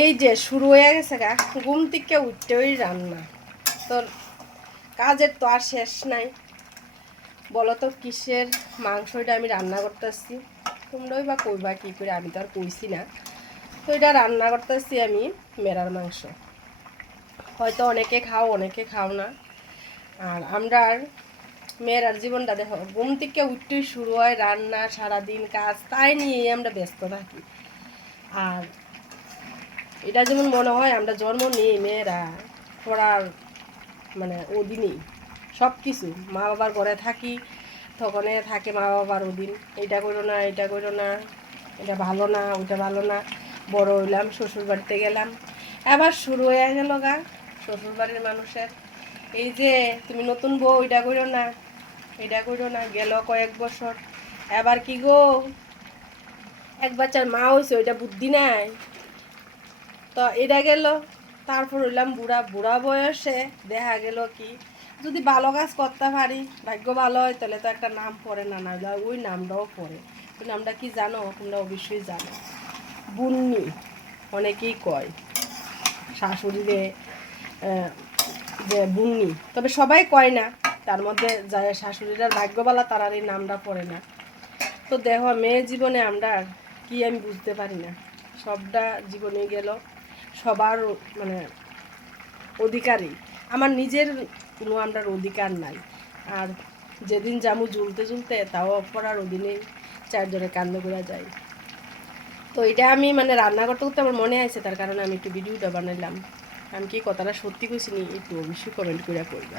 এই যে শুরু হয়ে গেছে গা, ঘুম থেকে উঠতে ওই রান্না। তোর কাজের তো আর শেষ নাই। বলো তো কিসের মাংসটা আমি রান্না করতেছি, তোমরাই বা কইবা কী করে, আমি তো আর কইছি না। তো এটা রান্না করতেছি আমি মেরার মাংস। হয়তো অনেকে খাও অনেকে খাও না। আর আমরা মেয়েরার জীবনটা দেখো, ঘুম থেকে উঠতেই শুরু হয় রান্না, সারাদিন কাজ তাই নিয়েই আমরা ব্যস্ত থাকি। আর এটা যেমন মনে হয় আমরা জন্ম নিই মেয়েরা পড়ার মানে অধীনেই সব কিছু, মা বাবার ঘরে থাকি তখনে থাকে মা বাবার অধীন, এটা করো না এটা করো না, এটা ভালো না ওইটা ভালো না। বড় হইলাম শ্বশুর বাড়িতে গেলাম, আবার শুরু হয়ে গেল গা শ্বশুর বাড়ির মানুষের এই যে তুমি নতুন বউ এটা করো না এটা করো না। গেল কয়েক বছর, এবার কি গো এক বাচ্চার মা হয়েছে ওইটা বুদ্ধি নাই, তো এটা গেল। তারপর হইলাম বুড়া, বুড়া বয়সে দেখা গেল কি যদি ভালো কাজ করতে পারি, ভাগ্য ভালো হয়, তাহলে তো একটা নাম পড়ে, না না ওই নামটাও পড়ে। ওই নামটা কি জানো? তোমরা অবশ্যই জানো, বুন্নি অনেকেই কয় শাশুড়িরে যে বুন্নি, তবে সবাই কয় না। তার মধ্যে যায় শাশুড়িরা ভাগ্যবালা তারার এই নামটা পড়ে না। তো দেখো মেয়ের জীবনে আমরা কি আমি বুঝতে পারি না, সবটা জীবনে গেল। সবার মানে অধিকারই, আমার নিজের কোনো আমরা অধিকার নাই। আর যেদিন যামু ঝুলতে ঝুলতে তাও অপরার অধীনেই চারজনে কান্দ করে যায়। তো এটা আমি মানে রান্না করতে করতে আমার মনে আছে, তার কারণে আমি একটু ভিডিওটা বানাইলাম। আমি কি কথাটা সত্যি কইছি নি একটু অবশ্যই কমেন্ট করে করবা।